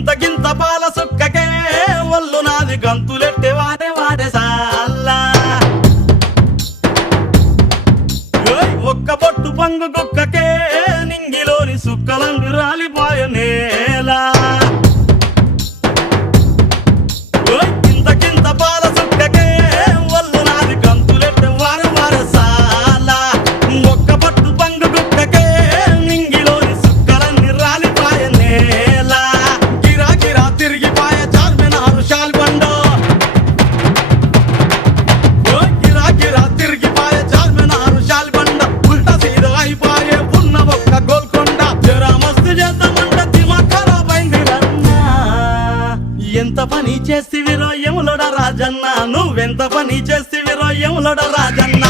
ఇంతకింత పాల సుక్కకే ఒళ్ళు నాది గంతులెట్టే వాడే వాడే సాల్లా ఒక్క పొట్టు పంగు కుక్కకే నింగిలోని సుక్కలంగు రాలిపోయ నేల ఇంతకింత పాల సుక్కకే ఒళ్ళు నాది గంతులెట్టే వాడే వాడే సాల్లా ఒక్క పొట్టు పంగు కుక్కకే నింగిలోని సుక్కలన్నీ రాలిపోయ నేల గిరా గిరా తిరిగిపోయ చార్మినారు షాల్బండో గిరా గిరా తిరిగిపోయ చార్మినారు షాల్బండ ఉల్టా సీదా అయిపోయే ఉన్న ఒక్క గోల్కొండ జరా మస్తు చేద్దామంట దిమాగ్ ఖరాబ్ అయింది రన్నా ఎంత పని చేస్తివిరో యములోడ రాజన్న నువ్వెంత పని చేస్తివిరో యములోడ రాజన్న